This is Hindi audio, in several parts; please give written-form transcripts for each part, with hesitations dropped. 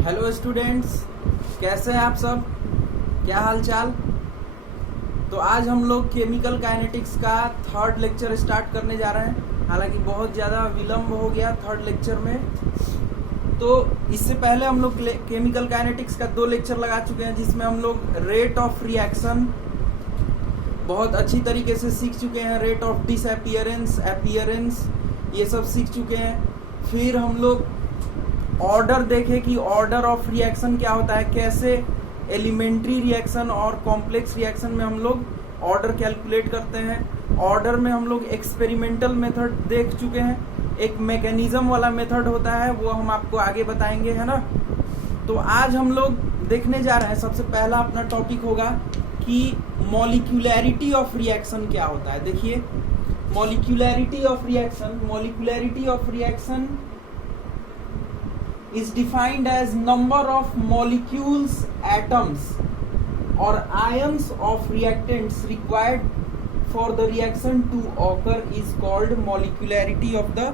हेलो स्टूडेंट्स, कैसे हैं आप सब? क्या हाल चाल? तो आज हम लोग केमिकल काइनेटिक्स का थर्ड लेक्चर स्टार्ट करने जा रहे हैं। हालांकि बहुत ज़्यादा विलम्ब हो गया थर्ड लेक्चर में। तो इससे पहले हम लोग केमिकल काइनेटिक्स का 2 लेक्चर लगा चुके हैं, जिसमें हम लोग रेट ऑफ रिएक्शन बहुत अच्छी तरीके से सीख चुके हैं। रेट ऑफ डिसअपीयरेंस, अपीयरेंस, ये सब सीख चुके हैं। फिर हम लोग ऑर्डर देखें कि ऑर्डर ऑफ रिएक्शन क्या होता है, कैसे एलिमेंट्री रिएक्शन और कॉम्प्लेक्स रिएक्शन में हम लोग ऑर्डर कैलकुलेट करते हैं। ऑर्डर में हम लोग एक्सपेरिमेंटल मेथड देख चुके हैं। एक मैकेनिज्म वाला मेथड होता है, वो हम आपको आगे बताएंगे, है ना। तो आज हम लोग देखने जा रहे हैं, सबसे पहला अपना टॉपिक होगा कि मॉलिक्यूलैरिटी ऑफ रिएक्शन क्या होता है। देखिए, molecularity of reaction is defined as number of molecules, atoms or ions of reactants required for the reaction to occur is called molecularity of the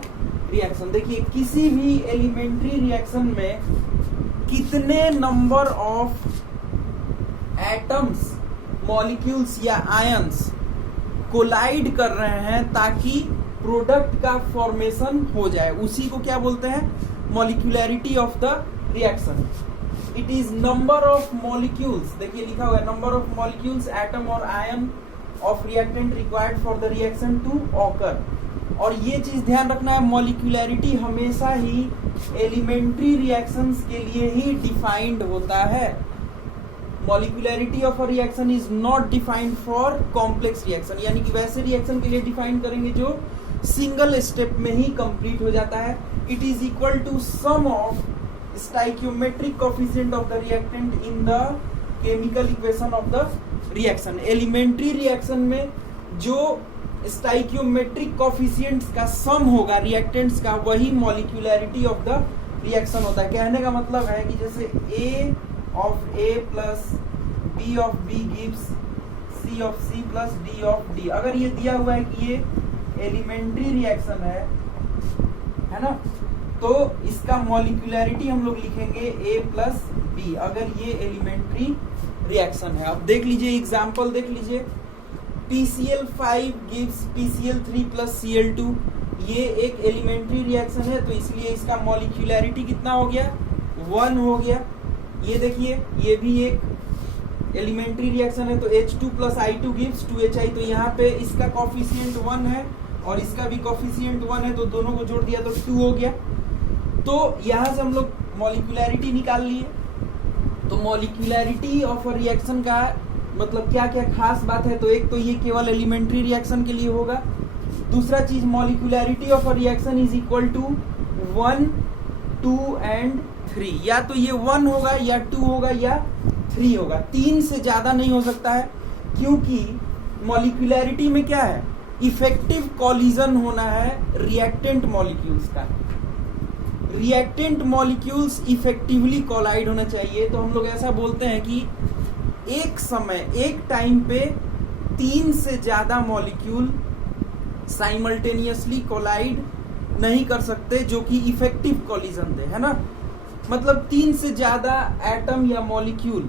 reaction। देखिए, किसी भी एलिमेंट्री रिएक्शन में कितने नंबर ऑफ एटम्स, मॉलिक्यूल्स या आयंस कोलाइड कर रहे हैं ताकि प्रोडक्ट का फॉर्मेशन हो जाए, उसी को क्या बोलते हैं? Molecularity of the reaction. It is number of molecules, देखिए लिखा हुआ है, नंबर ऑफ मॉलिक्यूल्स, एटम और ion of reactant required for the reaction to occur. और ये चीज ध्यान रखना है, मॉलिक्यूलैरिटी हमेशा ही एलिमेंट्री रिएक्शंस के लिए ही डिफाइंड होता है। Molecularity of a reaction is not defined for complex reaction, यानी कि वैसे रिएक्शन के लिए डिफाइन करेंगे जो सिंगल स्टेप में ही कंप्लीट हो जाता है। It is equal to sum of stoichiometric coefficient of the reactant in the chemical equation of the reaction. Elementary reaction में जो स्टाइकियोमेट्रिक कोफिशिएंट्स का सम होगा रिएक्टेंट्स का, वही मॉलिक्यूलैरिटी ऑफ द रिएक्शन होता है। कहने का मतलब है कि जैसे A of A plus B of B gives C of C plus D of D। अगर ये दिया हुआ है कि ये एलिमेंट्री रिएक्शन है ना, तो इसका मॉलिक्यूलैरिटी हम लोग लिखेंगे A प्लस B, अगर ये एलिमेंट्री रिएक्शन है। अब देख लीजिए, एग्जांपल देख लीजिए, PCl5 gives PCl3 plus Cl2। ये एक एलिमेंट्री रिएक्शन है, तो इसलिए इसका मॉलिक्यूलैरिटी कितना हो गया? 1 हो गया। ये देखिए, ये भी एक एलिमेंट्री रिएक्शन है, तो H2 plus I2 gives 2Hi। तो यहाँ पे इसका कॉफिशिएंट 1 है और इसका भी कॉफिशिएंट 1 है, तो दोनों को जोड़ दिया तो 2 हो गया। तो यहाँ से हम लोग मॉलिक्यूलैरिटी निकाल लिए। तो मॉलिक्यूलैरिटी ऑफ अ रिएक्शन का मतलब क्या क्या खास बात है, तो एक तो ये केवल एलिमेंट्री रिएक्शन के लिए होगा। दूसरा चीज, molecularity of a reaction is equal to 1, 2 and 3। या तो ये 1 होगा या 2 होगा या 3 होगा, 3 से ज्यादा नहीं हो सकता है, क्योंकि मॉलिक्यूलैरिटी में क्या है? इफेक्टिव कॉलिजन होना है रिएक्टेंट मॉलिक्यूल्स का। रिएक्टेंट मॉलिक्यूल्स इफेक्टिवली कोलाइड होना चाहिए। तो हम लोग ऐसा बोलते हैं कि एक समय, एक टाइम पे 3 से ज्यादा मॉलिक्यूल साइमल्टेनियसली कोलाइड नहीं कर सकते जो कि इफेक्टिव कॉलिजन दे, है ना। मतलब 3 से ज्यादा एटम या मॉलिक्यूल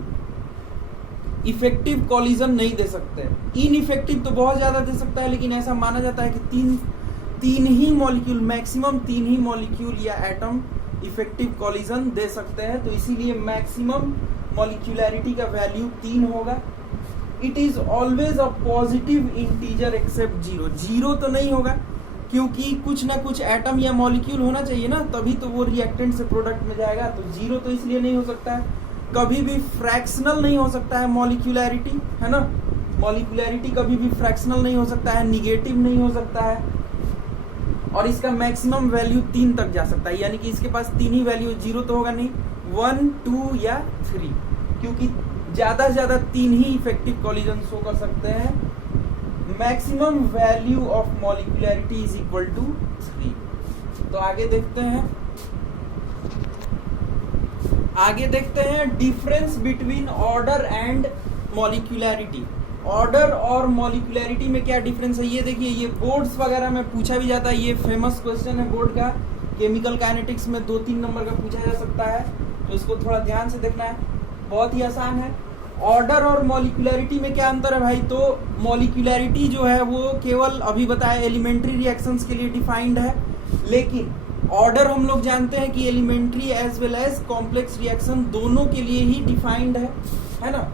इफेक्टिव कॉलिजन नहीं दे सकते। इनइफेक्टिव तो बहुत ज्यादा दे सकता है, लेकिन ऐसा माना जाता है कि तीन ही मॉलिक्यूल, मैक्सिमम 3 ही मॉलिक्यूल या एटम इफेक्टिव कॉलिजन दे सकते हैं। तो इसीलिए मैक्सिमम मॉलिक्यूलैरिटी का वैल्यू 3 होगा। It is always a positive integer except 0। 0 तो नहीं होगा, क्योंकि कुछ ना कुछ एटम या मॉलिक्यूल होना चाहिए ना, तभी तो वो रिएक्टेंट से प्रोडक्ट में जाएगा। तो 0 तो इसलिए नहीं हो सकता है। कभी भी फ्रैक्शनल नहीं हो सकता है मॉलिक्यूलैरिटी, है ना। मॉलिक्यूलैरिटी कभी भी फ्रैक्शनल नहीं हो सकता है, निगेटिव नहीं हो सकता है, और इसका मैक्सिमम वैल्यू 3 तक जा सकता है। यानी कि इसके पास 3 ही वैल्यू, 0 तो होगा नहीं, 1, 2 या 3, क्योंकि ज्यादा से ज्यादा 3 ही इफेक्टिव कॉलिजन शो कर सकते हैं। Maximum value of molecularity is equal to 3। तो आगे देखते हैं difference between order and molecularity. Order और मॉलिक्यूलैरिटी में क्या डिफरेंस है, ये देखिए। ये बोर्ड्स वगैरह में पूछा भी जाता है, ये फेमस क्वेश्चन है बोर्ड का केमिकल काइनेटिक्स में 2-3 नंबर का पूछा जा सकता है, तो इसको थोड़ा ध्यान से देखना है, बहुत ही आसान है। ऑर्डर और मॉलिक्यूलरिटी में क्या अंतर है भाई? तो मॉलिक्यूलरिटी जो है वो केवल अभी बताया एलिमेंट्री रिएक्शंस के लिए डिफाइंड है, लेकिन ऑर्डर हम लोग जानते हैं कि elementary as well as complex reaction दोनों के लिए ही डिफाइंड है ना।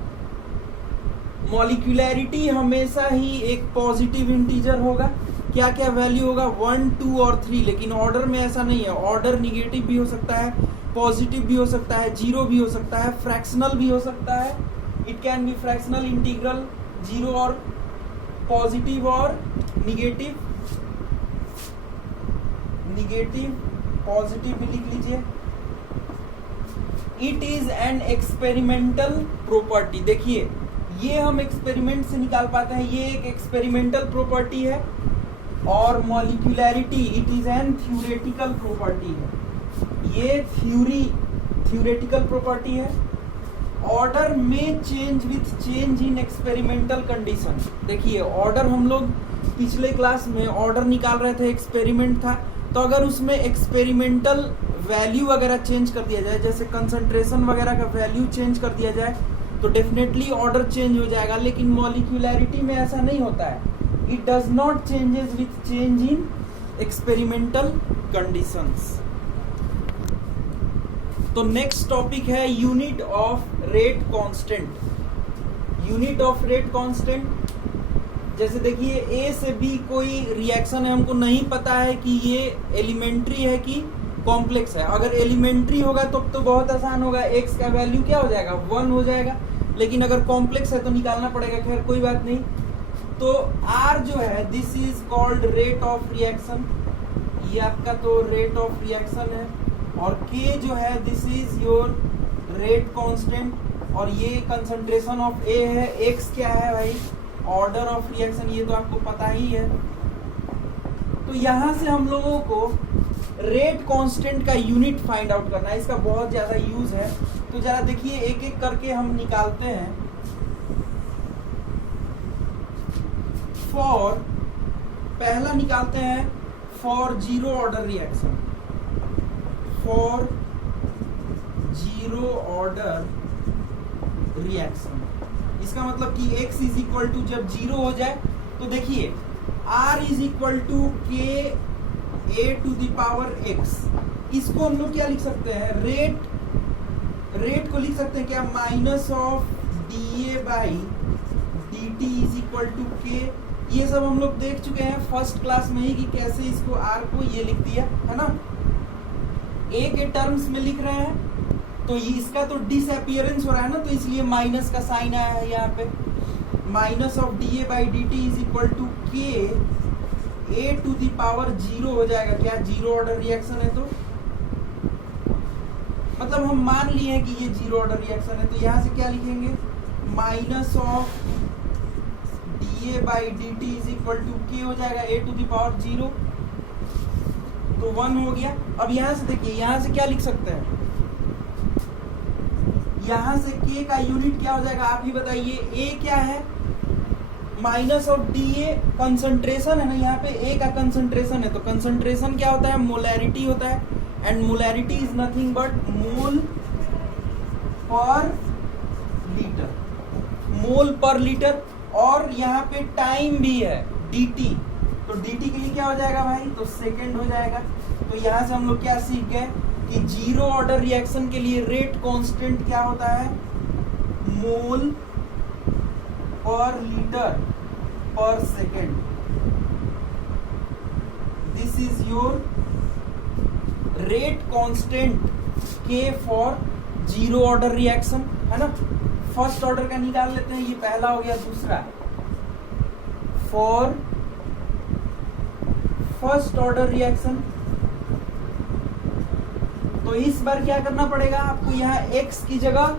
मॉलिक्यूलरिटी हमेशा ही एक पॉजिटिव इंटीजर होगा, क्या क्या वैल्यू होगा 1, 2 और 3, लेकिन ऑर्डर में ऐसा नहीं है। ऑर्डर निगेटिव भी हो सकता है, पॉजिटिव भी हो सकता है, जीरो भी हो सकता है, फ्रैक्शनल भी हो सकता है। It can be fractional, integral, zero और पॉजिटिव और निगेटिव, पॉजिटिव भी लिख लीजिए। It is an experimental property. देखिए ये हम एक्सपेरिमेंट से निकाल पाते हैं, ये एक एक्सपेरिमेंटल प्रॉपर्टी है। और molecularity it is an theoretical property है, ये थ्योरेटिकल प्रॉपर्टी है। ऑर्डर में change with change in experimental condition. देखिए ऑर्डर हम लोग पिछले क्लास में ऑर्डर निकाल रहे थे, एक्सपेरिमेंट था, तो अगर उसमें एक्सपेरिमेंटल वैल्यू वगैरह चेंज कर दिया जाए, जैसे कंसंट्रेशन वगैरह का वैल्यू चेंज कर दिया जाए, तो डेफिनेटली ऑर्डर चेंज हो जाएगा। लेकिन मॉलिक्यूलरिटी में ऐसा नहीं होता है, it does not changes with change in experimental conditions. तो नेक्स्ट टॉपिक है unit of rate constant. Unit of rate constant, जैसे देखिए ए से बी कोई रिएक्शन है, हमको नहीं पता है कि ये एलिमेंट्री है कि कॉम्प्लेक्स है। अगर एलिमेंट्री होगा तो बहुत आसान होगा, एक्स का वैल्यू क्या हो जाएगा 1 हो जाएगा, लेकिन अगर कॉम्प्लेक्स है तो निकालना पड़ेगा। खैर कोई बात नहीं। तो आर जो है this is called rate of reaction, ये आपका तो रेट ऑफ रिएक्शन है। और के जो है this is your rate constant, और ये कंसंट्रेशन ऑफ ए है। एक्स क्या है भाई? ऑर्डर ऑफ रिएक्शन, ये तो आपको पता ही है। तो यहां से हम लोगों को रेट कांस्टेंट का यूनिट फाइंड आउट करना है, इसका बहुत ज्यादा यूज है। तो जरा देखिए एक एक करके हम निकालते हैं। फॉर, पहला निकालते हैं for zero order reaction. For zero order reaction, इसका मतलब कि x इज इक्वल टू जब जीरो हो जाए, तो देखिए r इज इक्वल टू के ए टू द पावर x। इसको हम लोग क्या लिख सकते हैं? रेट को लिख सकते हैं क्या? Minus of d a by d t is equal to k. ये सब हम लोग देख चुके हैं फर्स्ट क्लास में ही कि कैसे इसको r को ये लिख दिया है ना, a के टर्म्स में लिख रहे हैं, तो ये इसका तो डिसअपियरेंस हो रहा है ना, तो इसलिए माइनस का साइन आया है यहाँ पे। Minus of d a by d t is equal to के ए टू द पावर जीरो हो जाएगा। क्या जीरो ऑर्डर रिएक्शन है, तो मतलब हम मान लिए हैं कि ये जीरो ऑर्डर रिएक्शन है, तो यहाँ से क्या लिखेंगे? Minus of d a by d t is equal to k हो जाएगा a to the power zero, तो 1 हो गया। अब यहाँ से देखिए, यहाँ से क्या लिख सकते हैं? यहाँ से k का यूनिट क्या हो जाएगा, आप ही बताइए। a क्या है? Minus of d A concentration है ना, यहाँ पे a का कंसंट्रेशन है, तो कंसंट्रेशन क्या होता है? मोलैरिटी होता है, and molarity is nothing but mole per litre, mole per litre. और यहाँ पे टाइम भी है dt, तो dt के लिए क्या हो जाएगा भाई? तो सेकेंड हो जाएगा। तो यहाँ से हम लोग क्या सीख गए कि जीरो ऑर्डर रिएक्शन के लिए रेट कांस्टेंट क्या होता है? मोल पर लीटर पर second. This is your rate constant के फॉर जीरो ऑर्डर रिएक्शन, है ना। फर्स्ट ऑर्डर का निकाल लेते हैं, ये पहला हो गया। दूसरा फॉर फर्स्ट ऑर्डर रिएक्शन, तो इस बार क्या करना पड़ेगा आपको? यहाँ x की जगह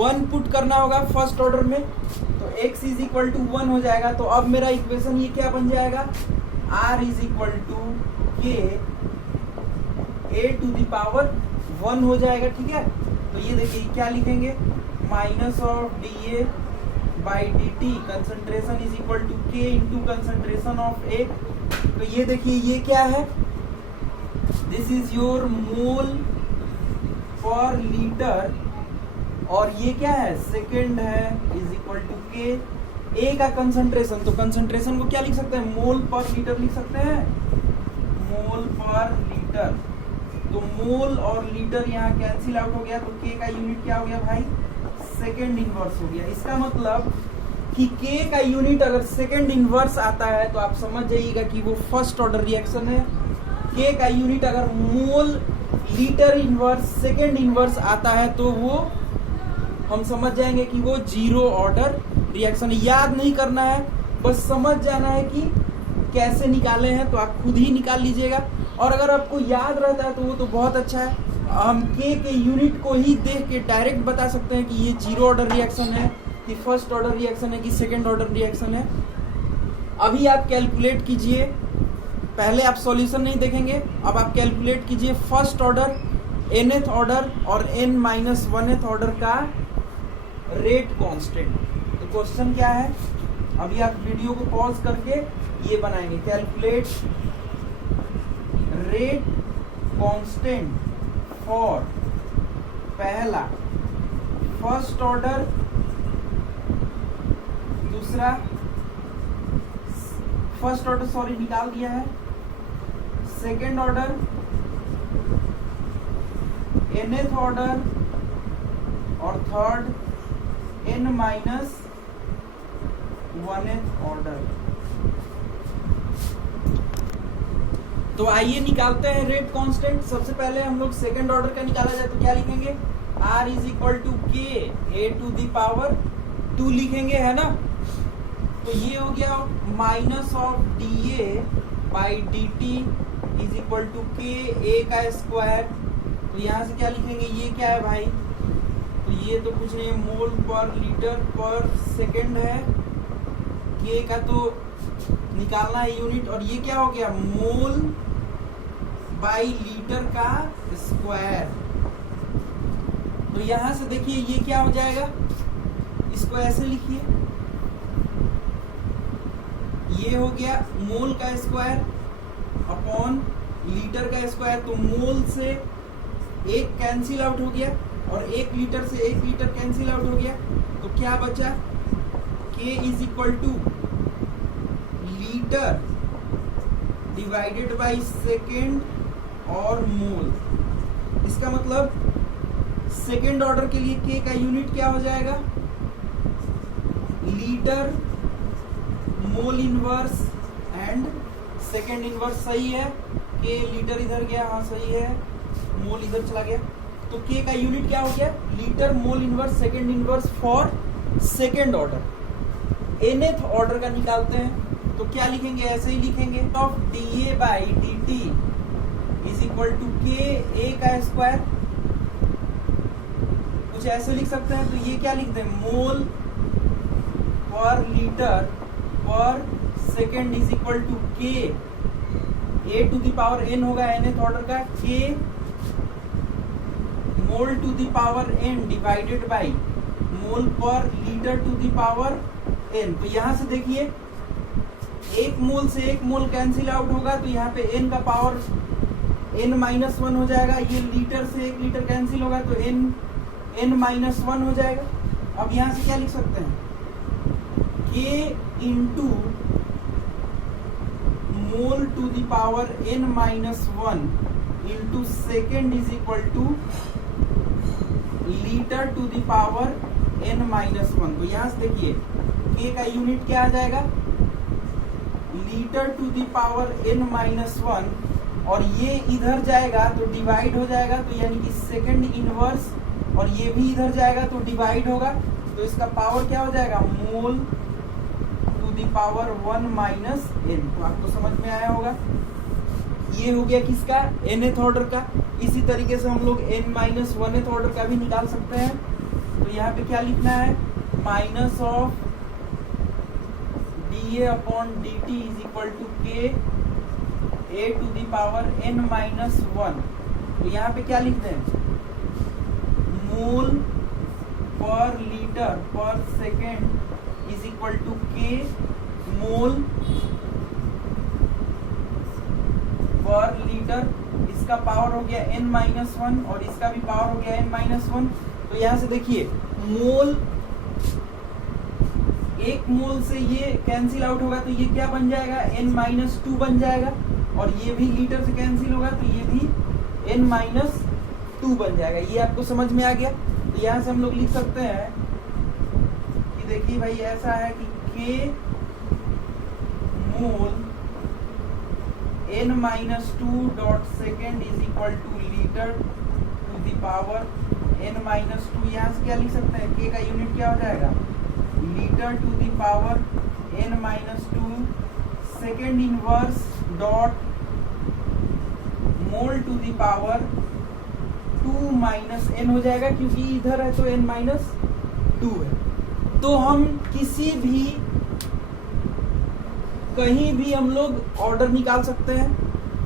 1 पुट करना होगा फर्स्ट ऑर्डर में, तो x इज इक्वल टू 1 हो जाएगा। तो अब मेरा इक्वेशन ये क्या बन जाएगा? r इज इक्वल टू के ए टू द पावर 1 हो जाएगा, ठीक है। तो ये देखिए क्या लिखेंगे? Minus of d a by d t concentration is equal to k into concentration of a. तो ये देखिए ये क्या है? This is your mole per litre, और ये क्या है, सेकेंड है, इज इक्वल टू के। ए का कंसंट्रेशन, तो कंसंट्रेशन को क्या लिख सकते हैं, मोल पर लीटर लिख सकते हैं, मोल पर लीटर। तो मोल और लीटर यहाँ कैंसिल आउट हो गया, तो के का यूनिट क्या हो गया भाई, सेकेंड इनवर्स हो गया। इसका मतलब कि के का यूनिट अगर सेकेंड इनवर्स आता है तो आप समझ जाइएगा कि वो फर्स्ट ऑर्डर रिएक्शन है। के का यूनिट अगर mole litre inverse second inverse आता है तो वो हम समझ जाएंगे कि वो जीरो ऑर्डर रिएक्शन। याद नहीं करना है, बस समझ जाना है कि कैसे निकाले हैं, तो आप खुद ही निकाल लीजिएगा। और अगर आपको याद रहता है तो वो तो बहुत अच्छा है। हम के यूनिट को ही देख के डायरेक्ट बता सकते हैं कि ये जीरो ऑर्डर रिएक्शन है, कि फर्स्ट ऑर्डर रिएक्शन है, कि सेकेंड ऑर्डर रिएक्शन है। अभी आप कैलकुलेट कीजिए, पहले आप सॉल्यूशन नहीं देखेंगे, अब आप कैलकुलेट कीजिए फर्स्ट ऑर्डर, nth ऑर्डर और n-1th ऑर्डर का रेट कांस्टेंट। तो क्वेश्चन क्या है, अभी आप वीडियो को पॉज करके ये बनाएंगे, कैलकुलेट रेट कांस्टेंट फॉर पहला फर्स्ट ऑर्डर, दूसरा फर्स्ट ऑर्डर सॉरी निकाल दिया है, सेकेंड ऑर्डर, nth ऑर्डर और थर्ड n-1th ऑर्डर। तो आइए निकालते हैं रेट कांस्टेंट। सबसे पहले हम लोग सेकेंड ऑर्डर का निकाला जाए तो क्या लिखेंगे, R इज इक्वल टू के ए टू द पावर 2 लिखेंगे, है ना। तो ये हो गया minus of d a by d t is equal to के ए का स्क्वायर। तो यहाँ से क्या लिखेंगे, ये क्या है भाई, तो ये तो कुछ नहीं है, मोल पर लीटर पर सेकेंड है, के का तो निकालना है यूनिट, और ये क्या हो गया, मोल बाई लीटर का स्क्वायर। तो यहां से देखिए ये क्या हो जाएगा, इसको ऐसे लिखिए, ये हो गया मोल का स्क्वायर अपॉन लीटर का स्क्वायर। तो मोल से एक कैंसिल आउट हो गया और एक लीटर से एक लीटर कैंसिल आउट हो गया, तो क्या बचा, K is equal to litre divided by second और मोल। इसका मतलब सेकेंड ऑर्डर के लिए K का यूनिट क्या हो जाएगा, litre mole inverse and second inverse. सही है, K लीटर इधर गया, हाँ सही है, मोल इधर चला गया, तो K का यूनिट क्या हो गया, litre mole inverse second inverse for second order. nth order का निकालते हैं तो क्या लिखेंगे, ऐसे ही लिखेंगे, of d a by d t is equal to के ए का स्क्वायर। कुछ ऐसे लिख सकते हैं, तो ये क्या लिखते हैं, मोल पर लीटर पर सेकेंड इज इक्वल टू के ए टू द पावर n होगा nth ऑर्डर का, K mole to the power n divided by mole per litre to the power n। तो यहां से देखिए एक मोल से एक मोल कैंसिल आउट होगा, तो यहाँ पे n का पावर n-1 हो जाएगा, ये लीटर से एक लीटर कैंसिल होगा तो n-1 हो जाएगा। अब यहां से क्या लिख सकते हैं, k into mole to the power n-1 into second is equal to litre to the power n-1। तो यहां से देखिए k का यूनिट क्या आ जाएगा, litre to the power n-1, और ये इधर जाएगा तो डिवाइड हो जाएगा, तो यानी कि सेकंड इनवर्स, और ये भी इधर जाएगा तो डिवाइड होगा, तो इसका पावर क्या हो जाएगा, mole to the power 1 minus n। तो आपको समझ में आया होगा, ये हो गया किसका, nth ऑर्डर का। इसी तरीके से हम लोग n-1th ऑर्डर का भी निकाल सकते हैं। तो यहाँ पे क्या लिखना है, minus of d a upon d t is equal to के ए टू द पावर n-1। तो यहाँ पे क्या लिखते हैं, मोल पर लीटर पर सेकेंड इज इक्वल टू के मोल पर लीटर इसका पावर हो गया n-1 और इसका भी पावर हो गया n-1। तो यहाँ से देखिए मोल, एक मोल से ये कैंसिल आउट होगा तो ये क्या बन जाएगा, n-2 बन जाएगा, और ये भी लीटर से कैंसिल होगा तो ये भी n-2 बन जाएगा। ये आपको समझ में आ गया। तो यहाँ से हम लोग लिख सकते हैं कि देखिए भाई ऐसा है कि k mole n-2 dot second is equal to litre to the power n-2। यहाँ से क्या लिख सकते हैं, k का यूनिट क्या हो जाएगा, litre to the power n-2 second inverse dot mole to the power 2 minus n हो जाएगा, क्योंकि इधर है तो n-2 है। तो हम किसी भी कहीं भी हम लोग ऑर्डर निकाल सकते हैं,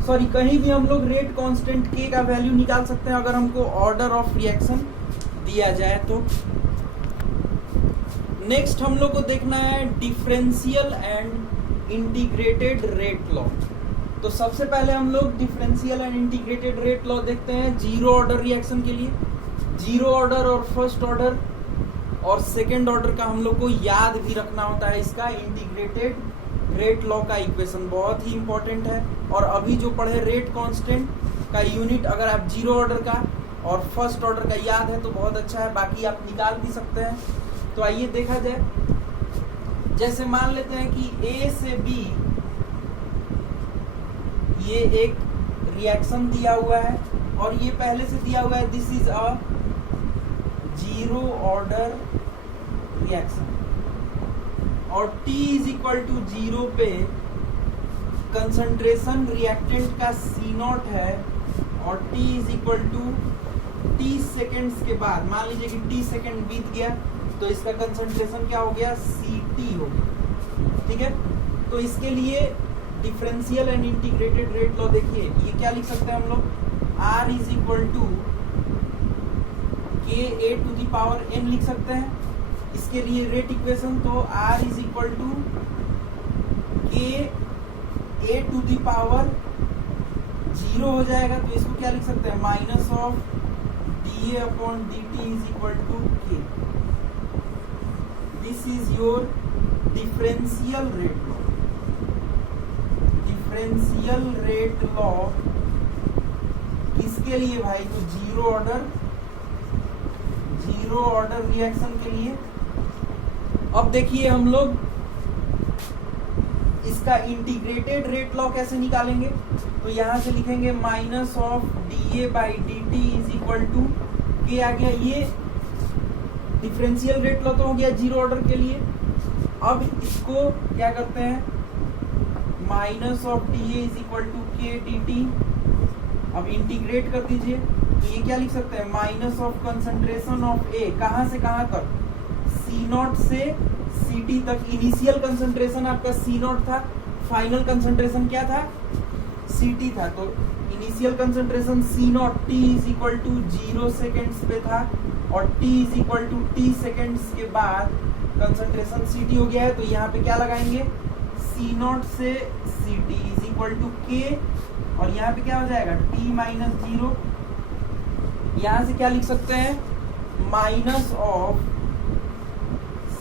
सॉरी कहीं भी हम लोग रेट कांस्टेंट k का वैल्यू निकाल सकते हैं अगर हमको ऑर्डर ऑफ रिएक्शन दिया जाए तो। नेक्स्ट हम लोग को देखना है differential and integrated rate law. तो सबसे पहले हम लोग differential and integrated rate law देखते हैं जीरो ऑर्डर रिएक्शन के लिए। जीरो ऑर्डर और फर्स्ट ऑर्डर और सेकेंड ऑर्डर का हम लोग को याद भी रखना होता है। इसका इंटीग्रेटेड रेट लॉ का इक्वेशन बहुत ही इंपॉर्टेंट है। और अभी जो पढ़े रेट कांस्टेंट का यूनिट अगर आप जीरो ऑर्डर का और फर्स्ट ऑर्डर का याद है तो बहुत अच्छा है, बाकी आप निकाल भी सकते हैं। तो आइए देखा जाए, जैसे मान लेते हैं कि A से B ये एक रिएक्शन दिया हुआ है और ये पहले से दिया हुआ है this is a zero order reaction, और T इज इक्वल टू 0 पे कंसंट्रेशन रिएक्टेंट का C0 है, और T is equal to T seconds के बाद मान लीजिए कि T सेकेंड बीत गया तो इसका कंसंट्रेशन क्या हो गया, Ct हो गया। ठीक है, तो इसके लिए differential and integrated rate law देखिए, ये क्या लिख सकते हैं हम लोग, R is equal to KA to the power n लिख सकते हैं इसके लिए रेट इक्वेशन। तो R is equal to KA to the power 0 हो जाएगा, तो इसको क्या लिख सकते हैं, minus of dA upon dt is equal to K। This is your differential rate law. Differential rate law किसके लिए भाई, तो जीरो ऑर्डर रिएक्शन के लिए। अब देखिए हम लोग इसका इंटीग्रेटेड रेट लॉ कैसे निकालेंगे, तो यहां से लिखेंगे minus of dA by dt is equal to K आ गया। ये डिफरेंशियल रेट लॉ तो हो गया जीरो ऑर्डर के लिए। अब इसको क्या करते हैं, minus of dA is equal to K dt। अब इंटीग्रेट कर दीजिए तो ये क्या लिख सकते हैं, minus of concentration of A, कहां से कहां तक, C0 से Ct तक। इनिशियल कंसंट्रेशन आपका C0 था, फाइनल कंसंट्रेशन क्या था, Ct था। तो initial concentration C0 T is equal to 0 seconds पे था, और T is equal to T seconds के बाद कंसंट्रेशन Ct हो गया है। तो यहाँ पे क्या लगाएंगे, C0 से Ct is equal to K, और यहाँ पे क्या हो जाएगा, T माइनस 0। यहाँ से क्या लिख सकते हैं, minus of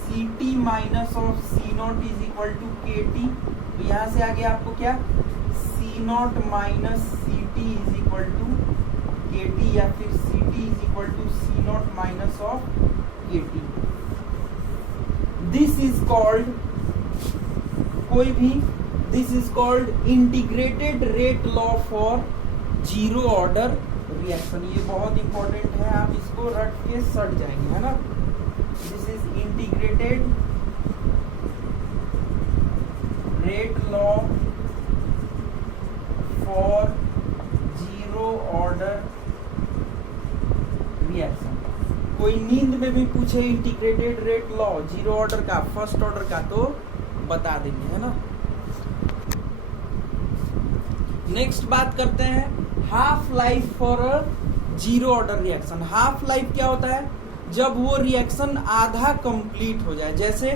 Ct minus of C0 is equal to KT। तो यहाँ से आगे आपको क्या, C0 minus Ct is equal to KT, या फिर Ct is equal to C0 minus of KT। This is called, कोई भी, this is called integrated rate law for zero order reaction. ये बहुत इंपॉर्टेंट है, आप इसको रट के सट जाएंगे, है ना। This is integrated rate law for zero order reaction. कोई नींद में भी पूछे integrated rate law zero order का, फर्स्ट ऑर्डर का, तो बता देंगे, है ना। नेक्स्ट बात करते हैं half life for a zero order reaction. Half life क्या होता है, जब वो रिएक्शन आधा कंप्लीट हो जाए। जैसे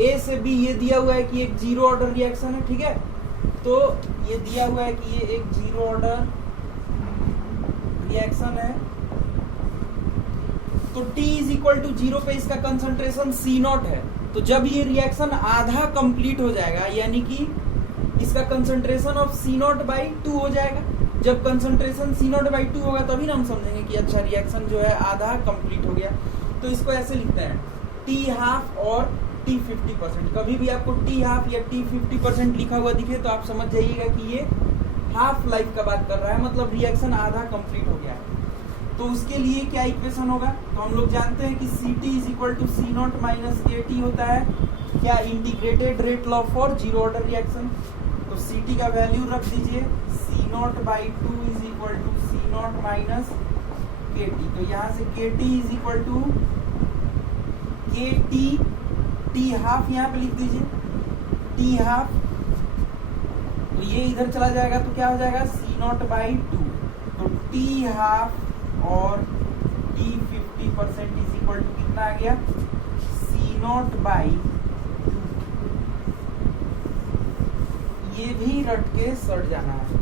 A से B ये दिया हुआ है कि एक जीरो ऑर्डर रिएक्शन है, ठीक है, तो ये दिया हुआ है कि ये एक जीरो ऑर्डर रिएक्शन है, तो T इज इक्वल टू 0 पे इसका कंसंट्रेशन C0 है। तो जब ये रिएक्शन आधा कंप्लीट हो जाएगा, यानी कि इसका कंसंट्रेशन ऑफ C0 बाई 2 हो जाएगा। जब कंसंट्रेशन C0 बाई 2 होगा तभी ना हम समझेंगे कि अच्छा रिएक्शन जो है आधा कंप्लीट हो गया। तो इसको ऐसे लिखते हैं T हाफ और T 50%। कभी भी आपको T हाफ या T 50% लिखा हुआ दिखे तो आप समझ जाइएगा कि ये हाफ लाइफ का बात कर रहा है, मतलब रिएक्शन आधा कंप्लीट हो गया है। तो उसके लिए क्या इक्वेशन होगा, तो हम लोग जानते हैं कि Ct is equal to C0 minus KT होता है क्या, integrated rate law for zero order reaction. तो Ct का वैल्यू रख दीजिए C0 by 2 is equal to C0 minus KT। तो यहाँ से KT is equal to KT, T half यहाँ पे लिख दीजिए T हाफ, तो ये इधर चला जाएगा तो क्या हो जाएगा C0 बाई 2। तो T हाफ और T 50% इज इक्वल टू कितना आ गया C0 बाई 2। ये भी रट के सट जाना है।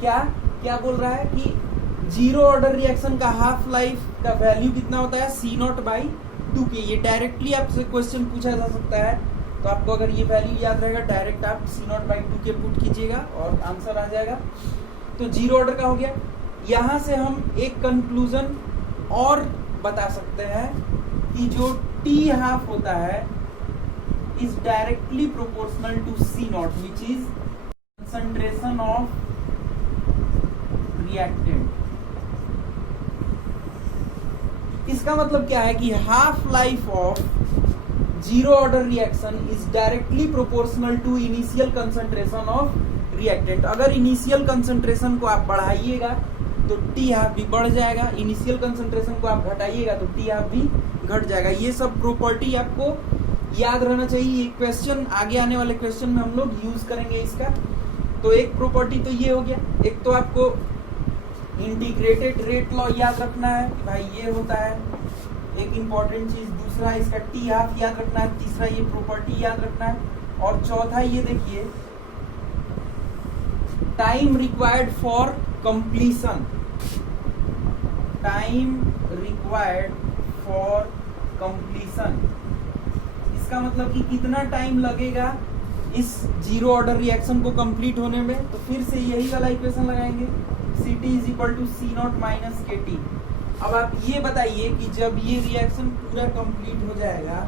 क्या क्या बोल रहा है कि जीरो ऑर्डर रिएक्शन का हाफ लाइफ का वैल्यू कितना होता है C0 बाई 2 के। ये डायरेक्टली आपसे क्वेश्चन पूछा जा सकता है, तो आपको अगर ये वैल्यू याद रहेगा डायरेक्ट आप C0 बाई 2 के पुट कीजिएगा और आंसर आ जाएगा। तो जीरो ऑर्डर का हो गया। यहाँ से हम एक कंक्लूजन और बता सकते हैं कि जो T हाफ होता है is directly proportional to C0 which is concentration of reactant. इसका मतलब क्या है कि half life of zero order reaction is directly proportional to initial concentration of reactant. अगर इनिशियल कंसंट्रेशन को आप बढ़ाइएगा तो T हाफ भी बढ़ जाएगा, इनिशियल कंसंट्रेशन को आप घटाइएगा तो T हाफ भी घट जाएगा। ये सब प्रॉपर्टी आपको याद रहना चाहिए। ये क्वेश्चन आगे आने वाले क्वेश्चन में हम लोग यूज करेंगे इसका। तो एक प्रॉपर्टी तो ये हो गया, एक तो आपको इंटीग्रेटेड रेट लॉ याद रखना है कि भाई ये होता है एक इंपॉर्टेंट चीज, दूसरा इसका T हाफ याद रखना है, तीसरा ये प्रॉपर्टी याद रखना है, और चौथा ये देखिए time required for completion, time required for completion. इसका मतलब कि कितना टाइम लगेगा इस जीरो ऑर्डर रिएक्शन को कंप्लीट होने में। तो फिर से यही वाला इक्वेशन लगाएंगे Ct is equal to C0 minus KT। अब आप ये बताइए कि जब ये रिएक्शन पूरा कंप्लीट हो जाएगा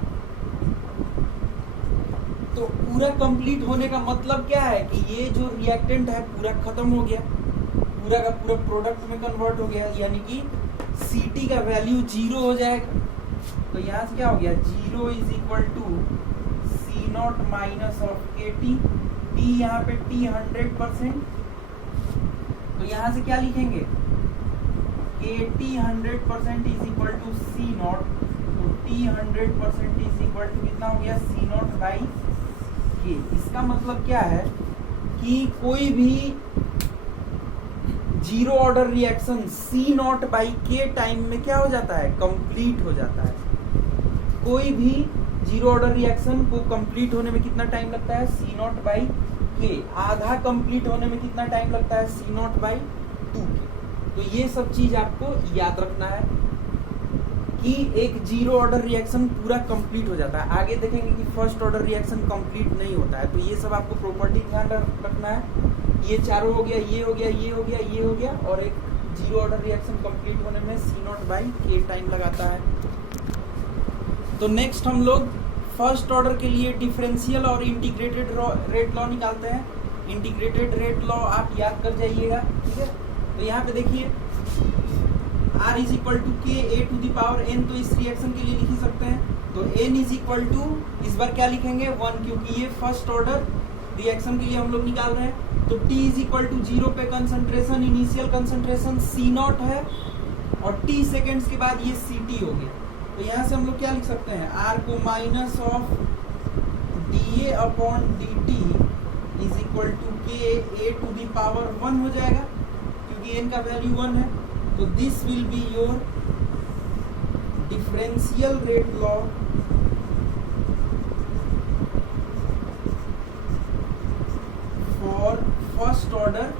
तो पूरा कंप्लीट होने का मतलब क्या है कि ये जो रिएक्टेंट है पूरा खत्म हो गया, पूरा का पूरा प्रोडक्ट में कन्वर्ट हो गया, यानी कि Ct का वैल्यू 0 हो जाएगा। तो यहाँ से क्या हो गया 0 is equal to C0 minus of KT। T यहाँ पे T 100%, तो यहाँ से क्या लिखेंगे KT 100% is equal to C0। तो T 100% इज इक्वल टू कितना हो गया C0 बाई K। इसका मतलब क्या है कि कोई भी zero order reaction C0 by K time में क्या हो जाता है कंप्लीट हो जाता है। कोई भी जीरो ऑर्डर रिएक्शन को कंप्लीट होने में कितना टाइम लगता है C0 बाई K। आधा कंप्लीट होने में कितना टाइम लगता है C0 बाई 2 K। तो ये सब चीज आपको याद रखना है कि एक जीरो ऑर्डर रिएक्शन पूरा कंप्लीट हो जाता है। आगे देखेंगे कि फर्स्ट ऑर्डर रिएक्शन कंप्लीट नहीं होता है। तो ये सब आपको प्रॉपर्टी ध्यान रखना है। ये चारों हो गया, ये हो गया, ये हो गया, ये हो गया, और एक जीरो ऑर्डर रिएक्शन कंप्लीट होने में C0 बाई K टाइम लगाता है। तो नेक्स्ट हम लोग फर्स्ट ऑर्डर के लिए डिफरेंशियल और इंटीग्रेटेड रेट लॉ निकालते हैं। इंटीग्रेटेड रेट लॉ आप याद कर जाइएगा, ठीक है। तो यहाँ पे देखिए R is equal to K A to the power N, तो इस रिएक्शन के लिए लिख ही सकते हैं। तो N इज इक्वल टू इस बार क्या लिखेंगे 1, क्योंकि ये फर्स्ट ऑर्डर रिएक्शन के लिए हम लोग निकाल रहे हैं। तो T इज इक्वल टू 0 पे कंसंट्रेशन, इनिशियल कंसंट्रेशन C0 है, और T सेकेंड्स के बाद ये Ct हो गया। तो यहाँ से हम लोग क्या लिख सकते हैं R को minus of dA upon dt is equal to K A to the power 1 हो जाएगा, क्योंकि N का वैल्यू 1 है। तो this will be your differential rate law for first order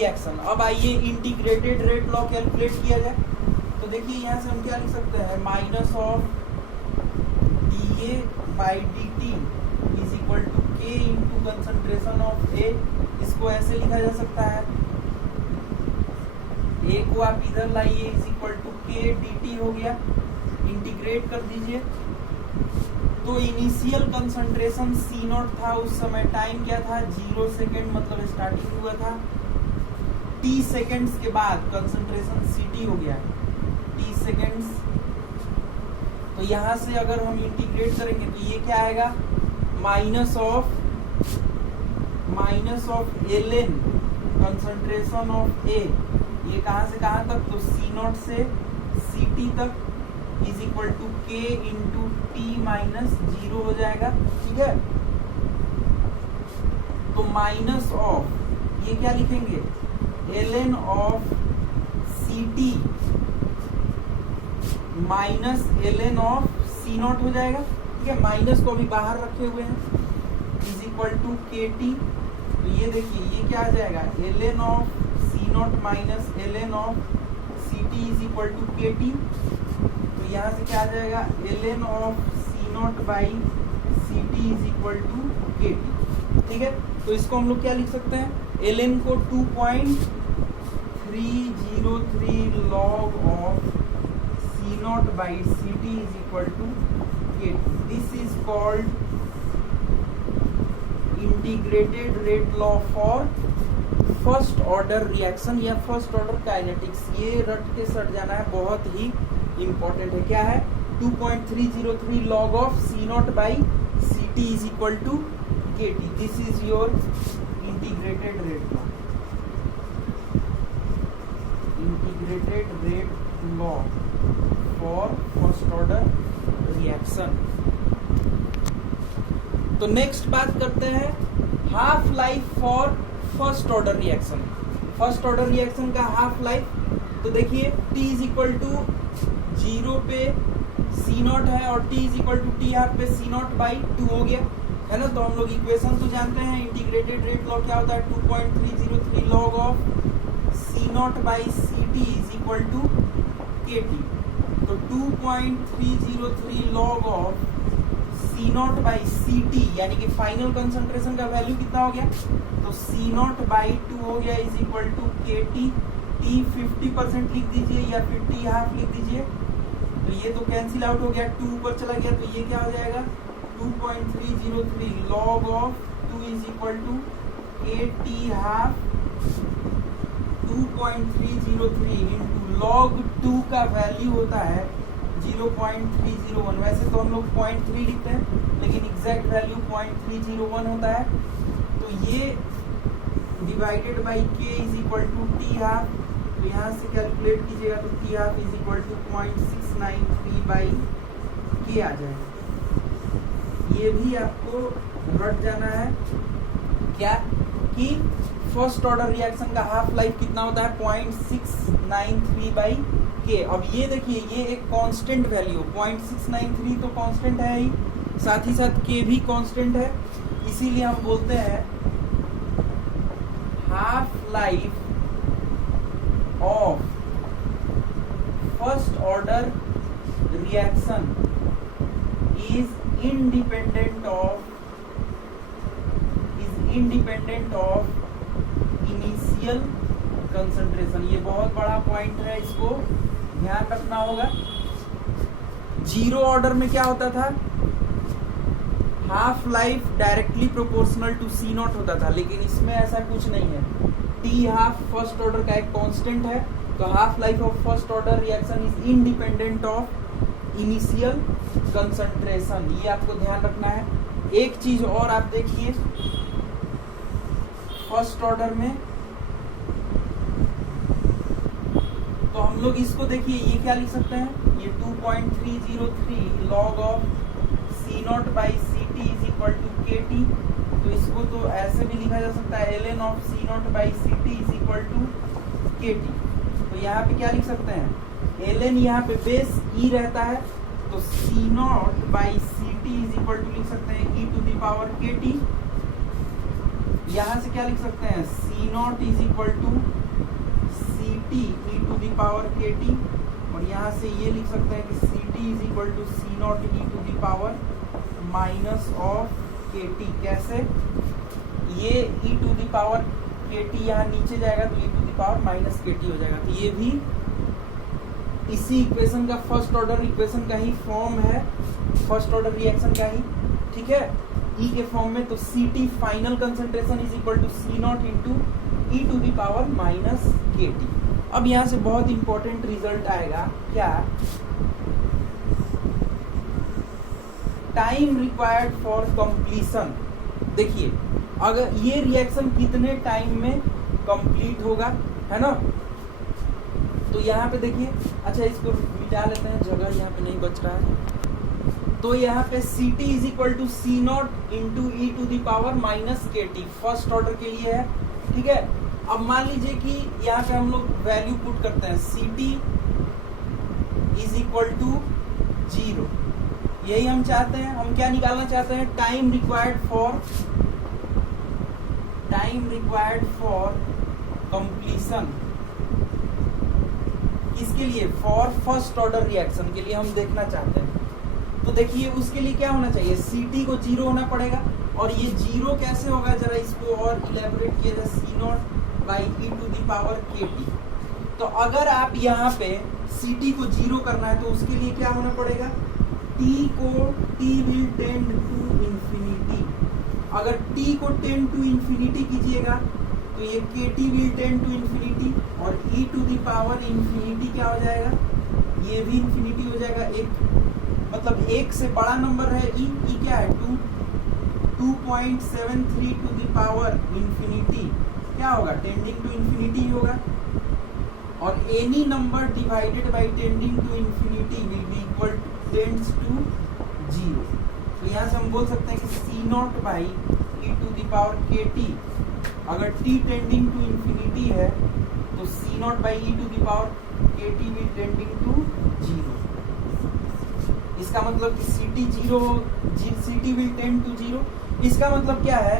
reaction. अब आइए इंटीग्रेटेड रेट लॉ कैलकुलेट किया जाए। तो देखिए यहाँ से हम क्या लिख सकते हैं, minus of dA by dt is equal to k into concentration of A। इसको ऐसे लिखा जा सकता है, A को आप इधर लाइए, is equal to k dt हो गया। इंटीग्रेट कर दीजिए। तो इनिशियल कंसंट्रेशन C0 था, उस समय टाइम क्या था 0 सेकेंड, मतलब स्टार्टिंग हुआ था। t सेकेंड्स के बाद कंसंट्रेशन Ct हो गया, t सेकेंड्स। तो यहां से अगर हम इंटीग्रेट करेंगे तो ये क्या आएगा, minus of ln concentration of A, ये कहां से कहां तक, तो C0 से Ct तक is equal to k into t minus 0 हो जाएगा। ठीक है, तो माइनस ऑफ ये क्या लिखेंगे, ln of Ct minus ln of C0 हो जाएगा। ठीक है, माइनस को अभी बाहर रखे हुए हैं, इज इक्वल टू kt। तो ये देखिए ये क्या आ जाएगा, ln of C0 minus ln of Ct is equal to kt। तो यहाँ से क्या आ जाएगा, ln of C0 by Ct is equal to kt। ठीक है, तो इसको हम लोग क्या लिख सकते हैं, ln को 2.303 log of C0 by Ct is equal to kt। This is called integrated rate law for first order reaction या फर्स्ट ऑर्डर काइनेटिक्स। ये रट के सट जाना है, बहुत ही इंपॉर्टेंट है। क्या है, 2.303 log of C0 by Ct is equal to kt। This is your integrated rate law, integrated rate law for first order reaction. तो नेक्स्ट बात करते हैं half life for first order reaction. First order reaction का हाफ लाइफ, तो देखिए t इज इक्वल टू 0 पे C0 है और t is equal to t half पे C0 बाई 2 हो गया, है ना। तो हम लोग इक्वेशन तो जानते हैं, इंटीग्रेटेड रेट लॉ क्या होता है, 2.303 log of C0 by Ct is equal to kt। तो 2.303 log of C0 by Ct यानी कि फाइनल कंसंट्रेशन का वैल्यू कितना हो गया, तो C0 बाई 2 हो गया is equal to kt। t 50% लिख दीजिए या फिर t हाफ लिख दीजिए। तो ये तो कैंसिल आउट हो गया, 2 ऊपर चला गया, तो ये क्या हो जाएगा, 2.303 log of 2 is equal to kt half 2.303 into log 2 का वैल्यू होता है 0.301। वैसे तो हम लोग 0.3 लिखते हैं, लेकिन एग्जैक्ट वैल्यू 0.301 होता है। तो ये divided by k is equal to t half. तो यहाँ से कैलकुलेट कीजिएगा तो t half is equal to 0.693 by k आ जाएगा। ये भी आपको रट जाना है, क्या कि फर्स्ट ऑर्डर रिएक्शन का हाफ लाइफ कितना होता है, 0.693 बाई k। अब ये देखिए ये एक कांस्टेंट वैल्यू, 0.693 तो कांस्टेंट है ही, साथ ही साथ k भी कांस्टेंट है, इसीलिए हम बोलते हैं half life of first order reaction is independent of initial concentration. ये बहुत बड़ा पॉइंट है, इसको ध्यान रखना होगा। जीरो ऑर्डर में क्या होता था, half life directly proportional to C0 होता था, लेकिन इसमें ऐसा कुछ नहीं है। टी हाफ फर्स्ट ऑर्डर का एक कांस्टेंट है, तो half life of first order reaction is independent of initial concentration. ये आपको ध्यान रखना है। एक चीज और आप देखिए, फर्स्ट ऑर्डर में तो हम लोग इसको देखिए ये क्या लिख सकते हैं, ये 2.303 log of C0 by Ct is equal to kt। तो इसको तो ऐसे भी लिखा जा सकता है, ln of C0 by Ct is equal to kt। तो यहाँ पे क्या लिख सकते हैं, ln यहाँ पे बेस e रहता है, तो C0 by Ct is equal to लिख सकते हैं e to the power kt। यहाँ से क्या लिख सकते हैं, C naught is equal to C T E to the power K T, और यहाँ से ये लिख सकते हैं कि C T is equal to C naught E to the power minus of K T. कैसे? ये E to the power K T यहाँ नीचे जाएगा तो ई टू द पावर माइनस के टी हो जाएगा। तो ये भी इसी इक्वेशन का फर्स्ट ऑर्डर इक्वेशन का ही फॉर्म है, फर्स्ट ऑर्डर रिएक्शन का ही, ठीक है, ई के फॉर्म में। तो सी t final concentration is equal to C not into e to the power minus के टी। अब यहाँ से बहुत इंपॉर्टेंट रिजल्ट आएगा, क्या? Time required for completion. देखिए अगर ये रिएक्शन कितने टाइम में कंप्लीट होगा, है ना? तो यहाँ पे देखिए, अच्छा इसको मिटा लेते हैं, जगह यहाँ पे नहीं बच रहा है। तो यहाँ पे c T is equal to C not into e to the power minus के टी, फर्स्ट ऑर्डर के लिए है, ठीक है। अब मान लीजिए कि यहाँ पे हम लोग वैल्यू पुट करते हैं, c T is equal to 0, यही हम चाहते हैं। हम क्या निकालना चाहते हैं? Time required for completion. किसके लिए? फॉर फर्स्ट ऑर्डर रिएक्शन के लिए हम देखना चाहते हैं। तो देखिए उसके लिए क्या होना चाहिए? सी टी को 0 होना पड़ेगा, और ये 0 कैसे होगा, जरा इसको और इलेबोरेट किया जाए, C naught by E to the power K T. तो अगर आप यहाँ पे सी टी को 0 करना है तो उसके लिए क्या होना पड़ेगा? T will tend to infinity. अगर टी को टेंड टू इंफिनिटी कीजिएगा तो ये k T will tend to infinity, और e to the power infinity क्या हो जाएगा? ये भी इंफिनिटी हो जाएगा। एक मतलब एक से बड़ा नंबर है ई क्या है? 2.73 टू द पावर इंफिनिटी क्या होगा? टेंडिंग टू इंफिनिटी होगा। और any number divided by tending to infinity will be equal tends to 0। तो यहाँ से हम बोल सकते हैं कि C naught by E to the power K T, अगर टी टेंडिंग टू इंफिनिटी है तो C naught by E to the power K T will tending to 0। इसका मतलब कि C T 0, C T will tend to 0। इसका मतलब क्या है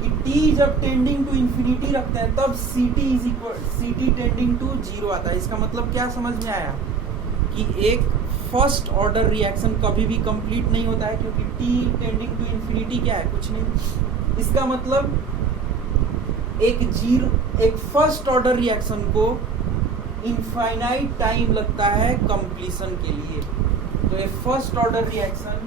कि टी जब टेंडिंग टू इंफिनिटी रखते हैं तब सी टी टेंडिंग टू 0 आता है। इसका मतलब क्या समझ में आया? कि एक फर्स्ट ऑर्डर रिएक्शन कभी भी कंप्लीट नहीं होता है, क्योंकि टी टेंडिंग टू इंफिनिटी क्या है? कुछ नहीं। इसका मतलब एक फर्स्ट ऑर्डर रिएक्शन को इनफाइनाइट टाइम लगता है कंप्लीशन के लिए। तो a first order reaction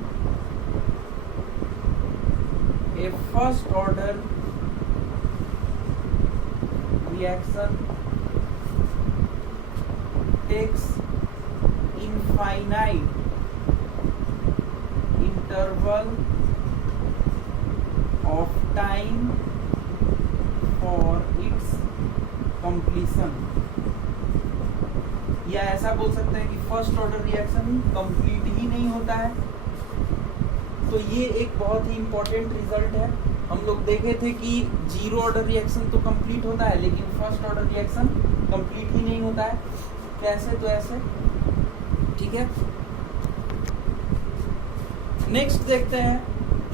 takes infinite interval of time for its completion। या ऐसा बोल सकते हैं कि फर्स्ट ऑर्डर रिएक्शन कंप्लीट ही नहीं होता है। तो ये एक बहुत ही इंपॉर्टेंट रिजल्ट है। हम लोग देखे थे कि 0 ऑर्डर रिएक्शन तो कंप्लीट होता है, लेकिन फर्स्ट ऑर्डर रिएक्शन कंप्लीट ही नहीं होता है। कैसे? तो ऐसे, ठीक है। नेक्स्ट देखते हैं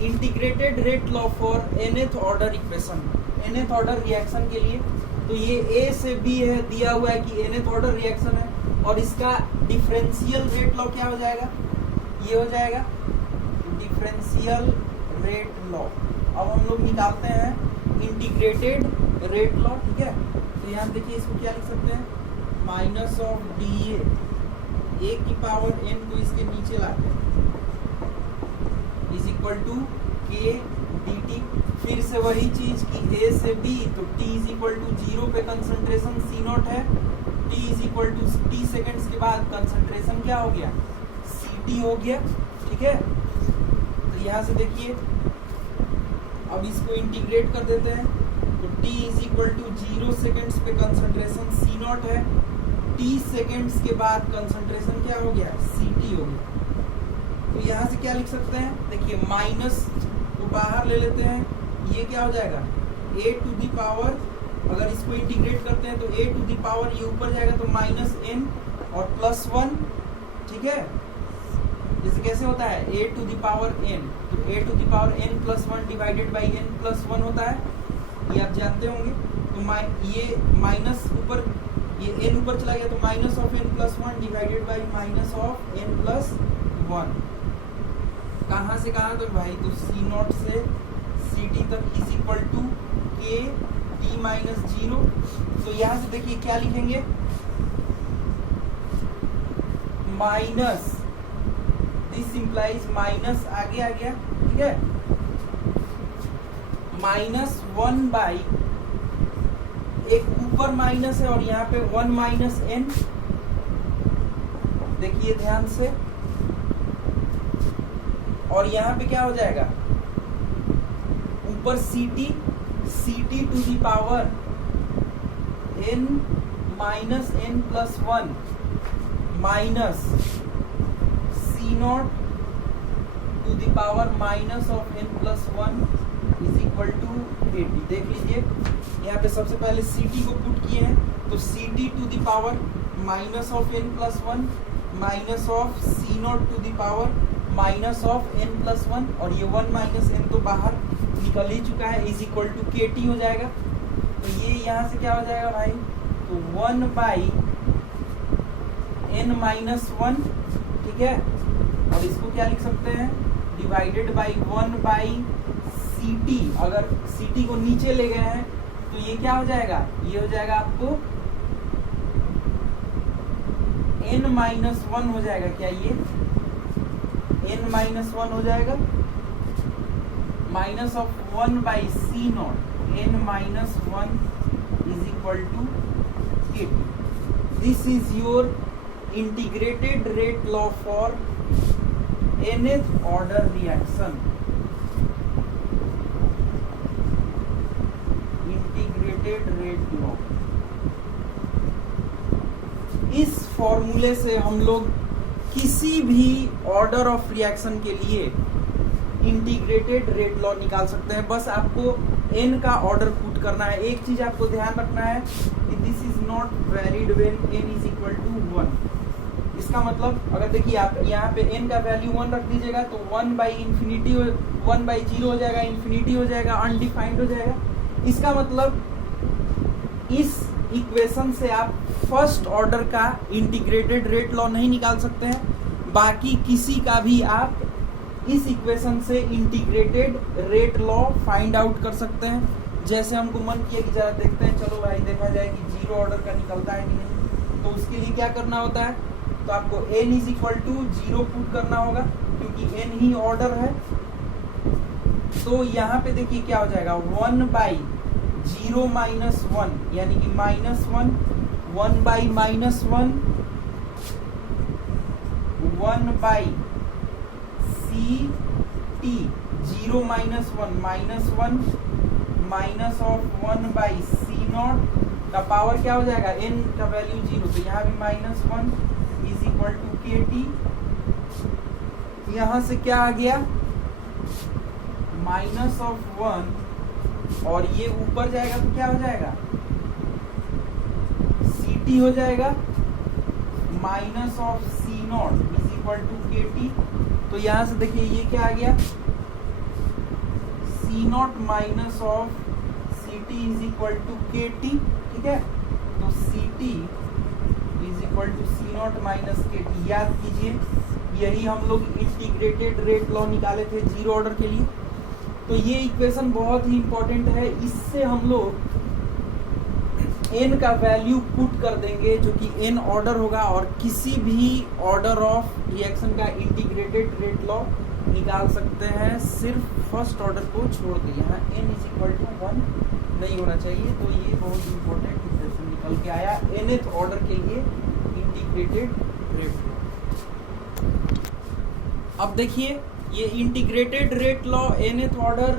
integrated rate law for nth order equation, nth order reaction के लिए। तो ये a से b है, दिया हुआ है कि nth ऑर्डर रिएक्शन है, और इसका डिफरेंशियल रेट लॉ क्या हो जाएगा? ये हो जाएगा डिफरेंशियल रेट लॉ। अब हम लोग निकालते हैं इंटीग्रेटेड रेट लॉ, ठीक है। तो यहाँ देखिए इसको क्या लिख सकते हैं? माइनस ऑफ डी ए की पावर n को इसके नीचे लाते हैं इज इक्वल टू के डी टी। फिर से वही चीज कि a से b, तो t इज इक्वल टू 0 पे कंसंट्रेशन c नॉट है, t is equal to t seconds के बाद कंसंट्रेशन क्या हो गया? ct हो गया, ठीक है। तो यहाँ से देखिए अब इसको इंटीग्रेट कर देते हैं, तो t is equal to 0 seconds पे कंसंट्रेशन c नॉट है, t सेकेंड्स के बाद कंसंट्रेशन क्या हो गया? ct हो गया। तो यहाँ से क्या लिख सकते हैं? देखिए माइनस को बाहर ले लेते हैं, ये क्या हो जाएगा? a टू द पावर, अगर इसको इंटीग्रेट करते हैं तो a टू द पावर ये ऊपर जाएगा तो माइनस n और प्लस 1, ठीक है। जैसे कैसे होता है? a to the power n, तो a to the power n plus 1 divided by n plus 1 होता है, ये आप जानते होंगे। तो ये माइनस ऊपर, ये n ऊपर चला गया तो minus of n plus 1 divided by minus of n plus 1। कहाँ से कहाँ तो भाई, तो सी नॉट से सी टी तक is equal to K T minus 0। तो यहाँ से देखिए क्या लिखेंगे, माइनस, दिस इंप्लाइज माइनस, आगे आ गया, ठीक है, माइनस 1 बाई, एक ऊपर माइनस है और यहाँ पे 1 माइनस n, देखिए ध्यान से, और यहाँ पे क्या हो जाएगा, ऊपर ct to the power n minus n plus 1 minus c not to the power minus of n plus 1 is equal to 80। देख लीजिए यहाँ पे सबसे पहले ct को पुट किए हैं, तो ct to the power minus of n plus 1 minus of C not to the power minus of n plus 1, और ये 1 माइनस n तो बाहर निकल ही चुका है, इज इक्वल टू kt हो जाएगा। तो ये यहाँ से क्या हो जाएगा भाई, तो 1 बाई n माइनस 1, ठीक है, और इसको क्या लिख सकते हैं, डिवाइडेड बाई 1 बाई ct। अगर ct को नीचे ले गए हैं तो ये क्या हो जाएगा, ये हो जाएगा आपको n माइनस 1 हो जाएगा, क्या ये n माइनस 1 हो जाएगा, minus of 1 by C not n minus 1 is equal to kt। This is your integrated rate law for nth order reaction. Integrated rate law, इस फॉर्मूले से हम लोग किसी भी ऑर्डर ऑफ रिएक्शन के लिए इंटीग्रेटेड रेट लॉ निकाल सकते हैं। बस आपको n का ऑर्डर पुट करना है। एक चीज आपको ध्यान रखना है, this is not valid when n is equal to 1। इसका मतलब अगर देखिए आप यहाँ पे n का वैल्यू 1 रख दीजिएगा तो 1 बाई इंफिनिटी, 1 बाई 0 हो जाएगा, इंफिनिटी हो जाएगा, अनडिफाइंड हो जाएगा। इसका मतलब इस इक्वेशन से आप फर्स्ट ऑर्डर का इंटीग्रेटेड रेट लॉ नहीं निकाल सकते हैं, बाकी किसी का भी आप इस इक्वेशन से integrated rate law find out कर सकते हैं। जैसे हमको मन किया कि जरा देखते हैं, चलो भाई देखा जाए कि जीरो ऑर्डर का निकलता है कि नहीं। तो उसके लिए क्या करना होता है, तो आपको n is equal to 0 put करना होगा, क्योंकि n ही ऑर्डर है। तो यहाँ पे देखिए क्या हो जाएगा, 1 बाई 0 माइनस 1 यानी कि minus 1, 1 by minus 1, 1 by C T, 0 minus 1 minus 1 minus of 1 by C naught का पावर क्या हो जाएगा, n का वैल्यू 0, तो यहाँ भी minus 1 is equal to K T. यहाँ से क्या आ गया, माइनस ऑफ 1, और ये ऊपर जाएगा तो क्या हो जाएगा, सी टी हो जाएगा, minus of C naught is equal to K T. तो यहाँ से देखिए ये क्या आ गया, C naught minus of C T is equal to K T, ठीक है। तो C T is equal to C naught minus के टी। याद कीजिए यही हम लोग इंटीग्रेटेड रेट लॉ निकाले थे जीरो ऑर्डर के लिए। तो ये इक्वेशन बहुत ही इंपॉर्टेंट है, इससे हम लोग n का वैल्यू पुट कर देंगे जो कि n ऑर्डर होगा, और किसी भी ऑर्डर ऑफ रिएक्शन का इंटीग्रेटेड रेट लॉ निकाल सकते हैं, सिर्फ फर्स्ट ऑर्डर को छोड़ के। यहाँ n इज इक्वल टू 1 नहीं होना चाहिए। तो ये बहुत इंपॉर्टेंट इक्वेशन निकल के आया nth ऑर्डर के लिए इंटीग्रेटेड रेट लॉ। अब देखिए ये integrated rate law nth order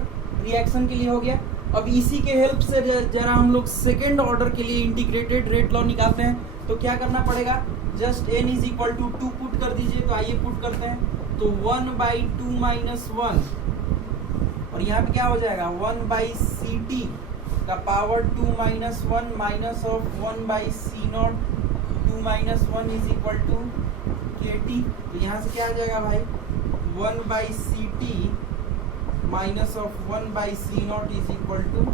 reaction के लिए हो गया। अब इसी के हेल्प से जरा हम लोग सेकेंड ऑर्डर के लिए इंटीग्रेटेड रेट लॉ निकालते हैं। तो क्या करना पड़ेगा, just n is equal to 2 put कर दीजिए। तो आइए पुट करते हैं। तो 1 बाई 2 माइनस 1, और यहाँ पे क्या हो जाएगा, 1 बाई सी टी का power 2 minus 1 minus of 1 by C naught 2 minus 1 is equal to K T. तो यहाँ से क्या आ जाएगा भाई, 1 by C T minus of 1 by C naught is equal to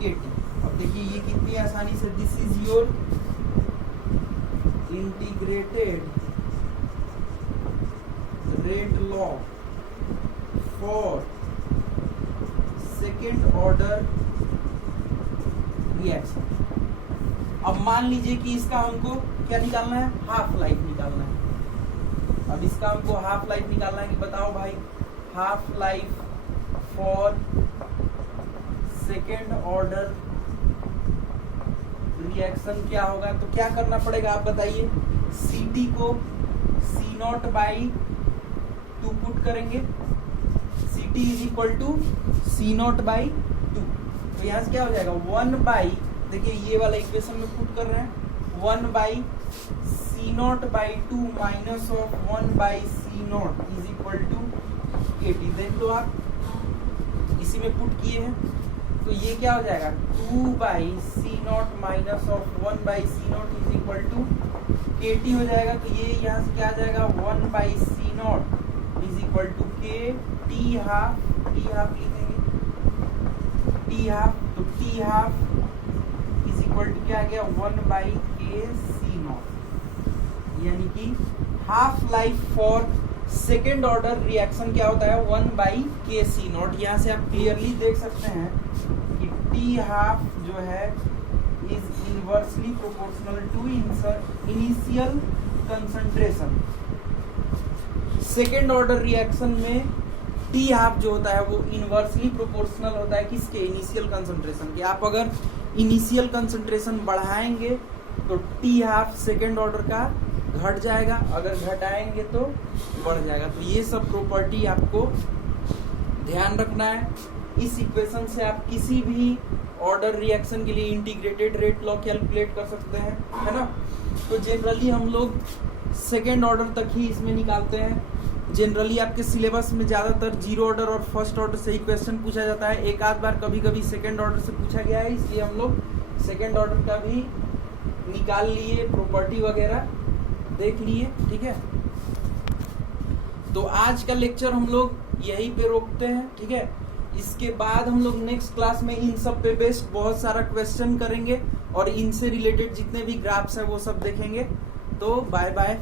K T. अब अब देखिए ये कितनी आसानी से, this is your integrated rate law for second order reaction. अब मान लीजिए कि इसका हमको क्या निकालना है, हाफ लाइफ निकालना है। अब इसका हमको हाफ लाइफ निकालना है कि बताओ भाई, half life for second order reaction क्या होगा। तो क्या करना पड़ेगा आप बताइए, Ct को C0/2 पुट करेंगे, Ct is equal to C0/2। तो यहाँ से क्या हो जाएगा 1/, देखिए ये वाला इक्वेशन में पुट कर रहे हैं, 1/C0/2 minus of 1/C0 is equal to KT। देख लो आप, इसी में पुट किए हैं, तो ये क्या हो जाएगा 2/C0 minus of 1/C0 is equal to KT हो जाएगा। तो ये यहाँ से क्या आ जाएगा 1/C0 is equal to KT half, T half लिखेंगे, T हाफ, तो T half is equal to क्या आ गया 1/KC0, यानी कि half life for second order reaction क्या होता है 1/KC0। यहाँ से आप क्लियरली देख सकते हैं कि T हाफ जो है is inversely proportional to initial concentration. Second order reaction में T हाफ जो होता है वो इनवर्सली प्रोपोर्शनल होता है किसके, इनिशियल कंसंट्रेशन के। आप अगर इनिशियल कंसंट्रेशन बढ़ाएंगे तो T हाफ सेकेंड ऑर्डर का घट जाएगा, अगर घटाएंगे तो बढ़ जाएगा। तो ये सब प्रॉपर्टी आपको ध्यान रखना है। इस इक्वेशन से आप किसी भी ऑर्डर रिएक्शन के लिए इंटीग्रेटेड रेट लॉ कैलकुलेट कर सकते हैं, है ना। तो जनरली हम लोग सेकेंड ऑर्डर तक ही इसमें निकालते हैं। जनरली आपके सिलेबस में ज़्यादातर जीरो ऑर्डर और फर्स्ट ऑर्डर से ही क्वेश्चन पूछा जाता है, एक आध बार कभी कभी सेकेंड ऑर्डर से पूछा गया है, इसलिए हम लोग सेकेंड ऑर्डर का भी निकाल लिए, प्रॉपर्टी वगैरह देख लिए, ठीक है। तो आज का लेक्चर हम लोग यहीं पे रोकते हैं, ठीक है। इसके बाद हम लोग नेक्स्ट क्लास में इन सब पे बेस्ड बहुत सारा क्वेश्चन करेंगे और इनसे रिलेटेड जितने भी ग्राफ्स हैं वो सब देखेंगे। तो बाय बाय।